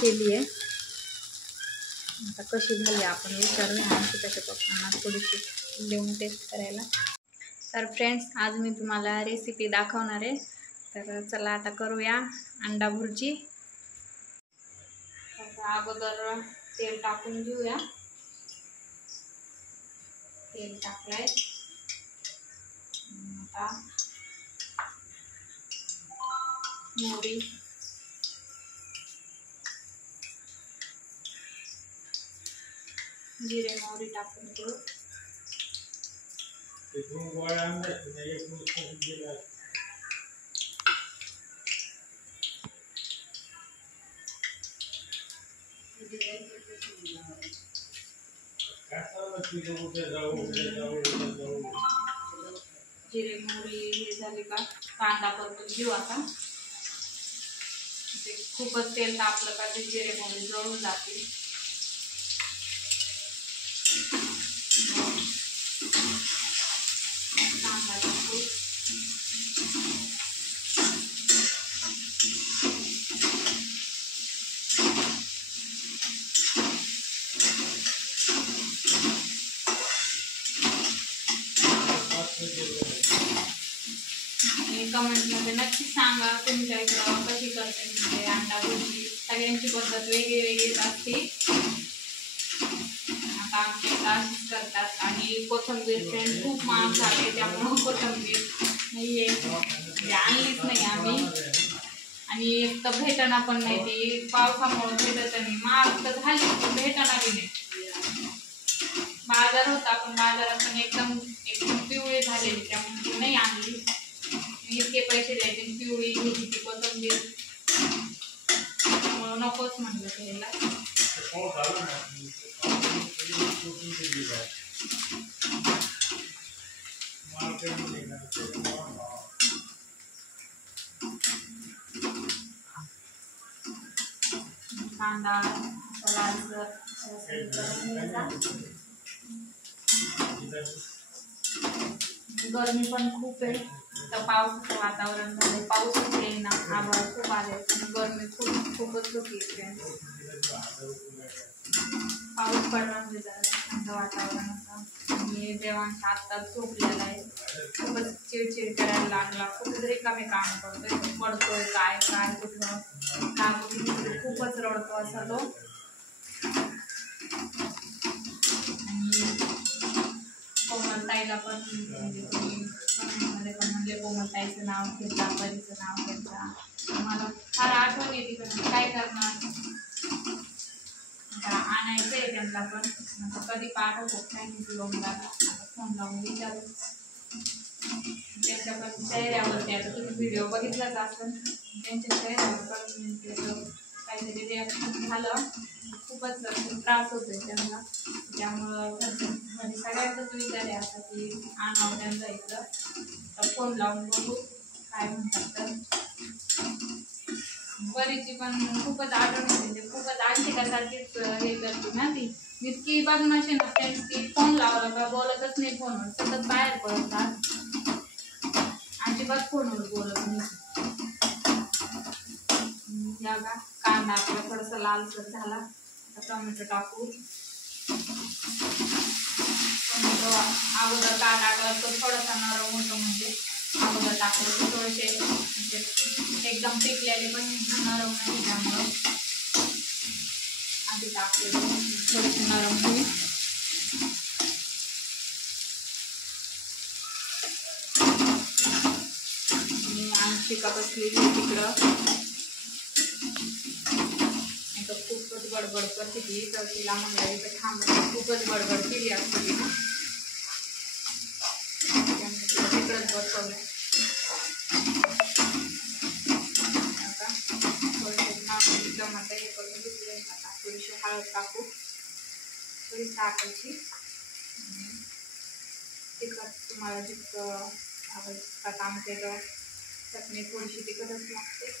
केली आहे. आता कशी झाली आपण विचारूया अंकिताच्या पप्पांना थोडीशी देऊन टेस्ट करायला. तर फ्रेंड्स, आज मी तुम्हाला रेसिपी दाखवणार आहे. तर चला आता करूया अंडा भुर्जी. अगोदर तेल टाकून घेऊया. तेल टाकलंय. आता मोहरी, जिरे मोहरी टाकून घेऊ. जिरे मोहरी हे झाले का कांदा परतून घेऊ. आता खूपच तेल तापलं का ते जिरे मोहरी जळून जातील. कांदा टाकू. कमेंटमध्ये नक्की सांगा तुमच्या इकडं कशी करते म्हणजे अंडा भुर्जी. सगळ्यांची पद्धत वेगळीच असते. आता आमच्या इकडं अशीच करतात. आणि कोथिंबीर फ्रेंड खूप महाग झाले, त्यामुळं कोथिंबीर नाहीये म्हणजे आणलीच नाही आम्ही. आणि एक तर भेटना पण नाही, ती पावसामुळे भेटत नाही. महाग तर झाली पण भेटना बी नाही. बाजार होता पण बाजारात पण एकदम पिवळी झालेली, त्यामुळे नाही आणली. इतके पैसे द्यायचे पिवळी घ्यायची ती कोथिंबीर, नकोच म्हणलं घ्यायला. कांदा लालसर करून घ्यायचा. गरमी पण खूप आहे. तर पावसाचं वातावरण झालंय, पाऊसच येईना, आभाळ खूप आले, गरमी खूपच होती. पाऊस पडला म्हणजे जरा थंड वातावरण होतं. आणि देवांचा आत्ताच झोपलेला आहे. खूपच चिडचिड करायला लागला. खूपच रिकामे काम करतोय, पडतोय काय कुठं काय खूपच रडतो असा तो. आणि कोमलताईला पण म्हणजे तुम्ही कमेंटमध्ये पण म्हणले कोमलताईचं नाव घेतला, परीचं नाव घेतला. मला फार आठवण येते पण काय करणार, आणायचं आहे त्यांना पण. कधी पाठवतो काय नाही लोकांना. आता फोन लावून विचारू त्यांच्या पण चेहऱ्यावरती. आता तुम्ही व्हिडिओ बघितलाच असेल, त्यांच्या चेहऱ्यावर पण काहीतरी रिॲक्शन झालं. खूपच त्रास होतोय त्यांना. त्यामुळं म्हणजे सगळ्यांचाच विचार आहे असा की आणावं त्यांचा इकडं. तर फोन लावून बघू काय म्हणतात. तर बरीची पण खूपच आठवण येते, म्हणजे खूपच आठवण्यासारखीच हे करते ना ती. इतकी बदमाशी नसते ती. फोन लावला का बोलतच नाही फोनवर, सतत बाहेर पडतात. अजिबात फोनवर बोलत नाही. बघा कांदा आपला थोडासा लालसर झाला. आता टोमॅटो टाकू. टोमॅटो अगोदर का टाकला तर थोडासा नरम होतो, म्हणजे अगोदर टाकलं तर थोडेसे म्हणजे एकदम पिकलेले पण नरम नाही, त्यामुळं आधी टाकले थोडेसे नरम होईल. अंशिका बसलेली तिकडं, खूपच बडबड करते ती. तर तिला म्हणलं इथं थांबून खूपच बडबड केली असते तिने, त्यामुळे तिला तिकडंच बसवलं. आता थोडेसे टमाटर हे करून घेतले. आता थोडीशी हळद टाकू, थोडी टाकायची. तिखट तुम्हाला जितकं आवडतं आमच्या चटणी थोडीशी तिखटच लागते.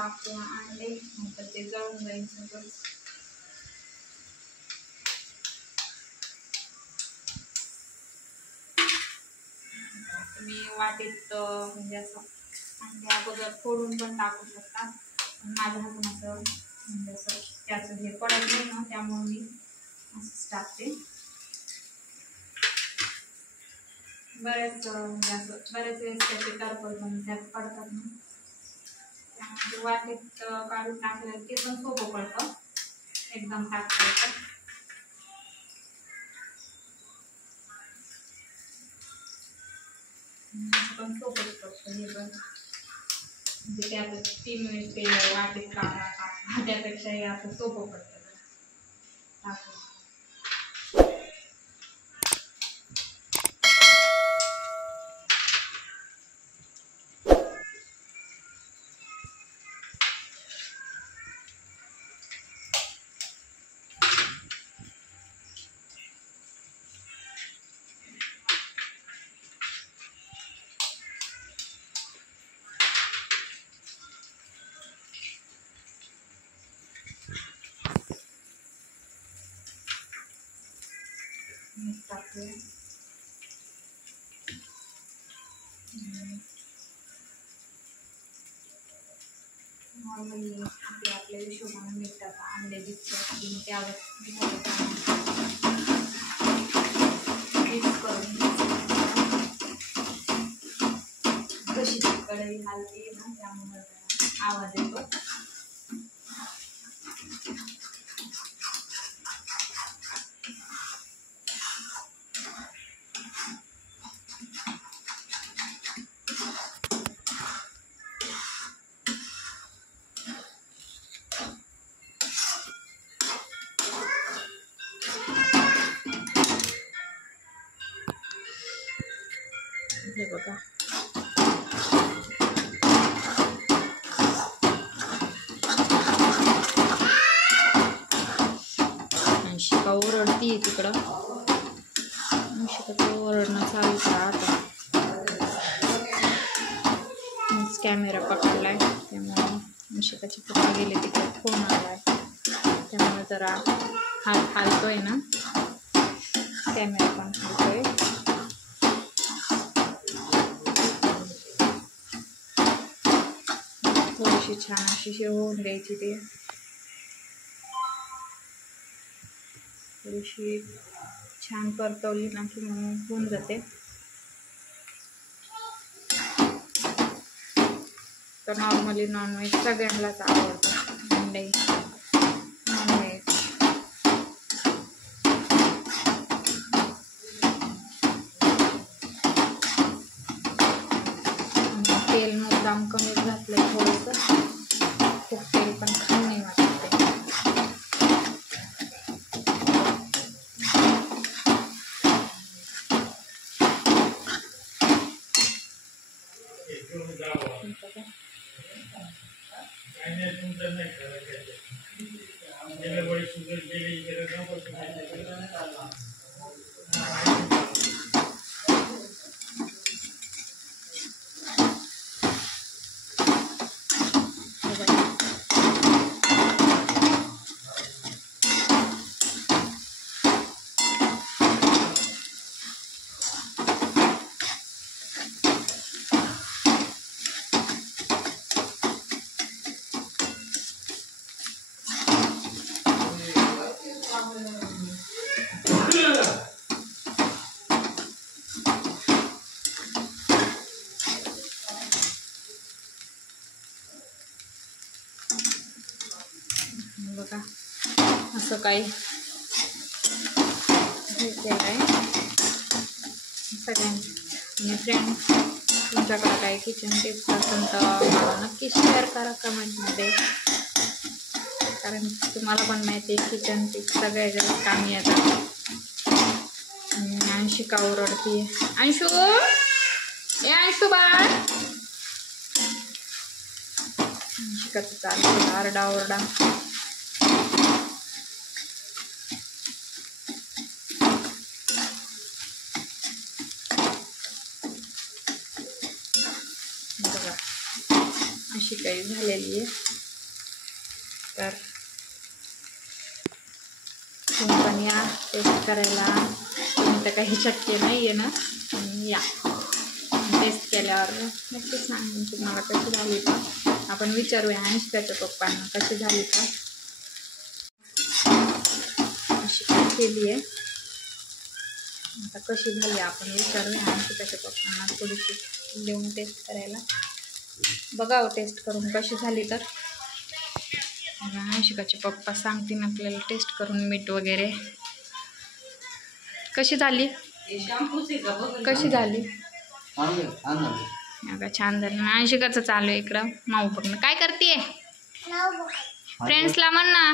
टाकूया अंडे, नंतर ते जळून जाईल सगळं. तुम्ही वाटीत म्हणजे असं अंडे अगोदर फोडून पण टाकू शकता. माझ्या हातून असं म्हणजे असं त्याचं हे पडत नाही ना, त्यामुळे मी असंच टाकते. बरेच म्हणजे असं बरेच वेळेस त्याचे टर्पल पण त्यात पडतात ना, त्यामुळे वाटीत काढून टाकलं ते पण सोपं पडतं एकदम टाकता येतं. पण सोपंच पडतं हे पण, म्हणजे त्यात 3 मिनिट ते वाटीत काढा त्यापेक्षा हे असं सोपं पडतं टाकून. टाकूया नॉर्मली आपल्या हिशोबाने मीठ टाका. अंडे जितके त्यावर मिक्स करून कशी कढई हलती ना, त्यामुळे आवाज येतो. हे बघा शिका ओरडती तिकडं, शिका ओरडणं चालूच राहतं. कॅमेरा पकडलाय त्यामुळे शिकाचे पप्पा गेले तिकडे, फोन आलाय त्यामुळे जरा हात हलतोय ना, कॅमेरा पण हलतोय. थोडीशी छान अशी होऊन द्यायची, ते थोडीशी छान परतवली ना की मग होऊन जाते. तर नॉर्मली नॉनव्हेज सगळ्यांनाच आवडतं, अंडे नॉनव्हेज. तेल मुद्दाम कमी घातलं थोडंसं, खूप तेल पण खाऊ नाही वाटते. बघा असं काही हे केलं आहे सगळ्यांनी. फ्रेंड, तुमच्याकडे काही किचन टिप्स असेल तर मला नक्की शेअर करा कमेंटमध्ये, कारण तुम्हाला पण माहिती आहे किचन टिप्स सगळ्या जास्त कामी येतात. अंशिका ओरडती, अंशू ए अंशू बाळ, अंशिकाचं चालतं आरडा ओरडा. अशी काही झालेली आहे. तर तुम्ही पण या टेस्ट करायला. तुम्ही तर काही शक्य नाही आहे ना, या टेस्ट केल्यावर नक्कीच सांगून तुम्हाला कशी झाली का. आपण विचारूया अनुष्काच्या पप्पांना कशी झाली का. अशी काय केली आहे आता, कशी झाली आपण विचारूया अनुष्काच्या पप्पांना. थोडीशी देऊन टेस्ट करायला बघावं, टेस्ट करून कशी झाली. तर अनुष्काचे पप्पा सांगतील आपल्याला टेस्ट करून मीठ वगैरे. कशी झाली, कशी झाली. अगं छान झाली. अनुष्काचं चालू आहे इकडं माऊ बघणं. काय करते फ्रेंड्सला म्हण ना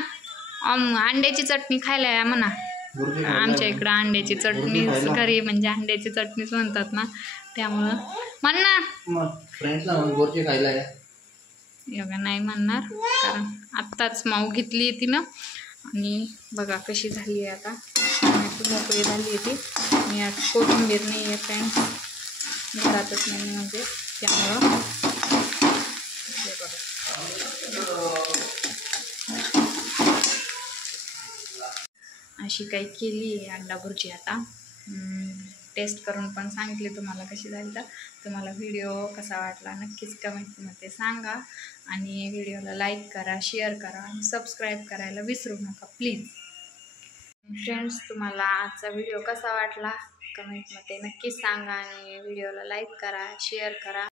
अंड्याची चटणी खायला या म्हणा. आमच्या इकडं अंड्याची चटणीच घरी, म्हणजे अंड्याची चटणीच म्हणतात ना, त्यामुळं म्हण ना फ्रेंड्सला खायला या. एवढं नाही म्हणणार, कारण आत्ताच माऊ घेतली आहे तिनं. आणि बघा कशी झाली आहे आता, मोकळी झाली आहे ती. आणि आज कोथिंबीर नाही आहे फ्रेंड्स, घरातच नाही म्हणजे, त्यामुळं अशी काही केली आहे अंडा भुर्जी. आता टेस्ट करून पण सांगितले तुम्हाला कशी झाली. तर तुम्हाला व्हिडिओ कसा वाटला नक्कीच कमेंटमध्ये सांगा. आणि व्हिडिओला लाईक करा, शेअर करा आणि सबस्क्राईब करायला विसरू नका प्लीज. फ्रेंड्स तुम्हाला आजचा व्हिडिओ कसा वाटला कमेंटमध्ये नक्कीच सांगा. आणि व्हिडिओला लाईक करा, शेअर करा.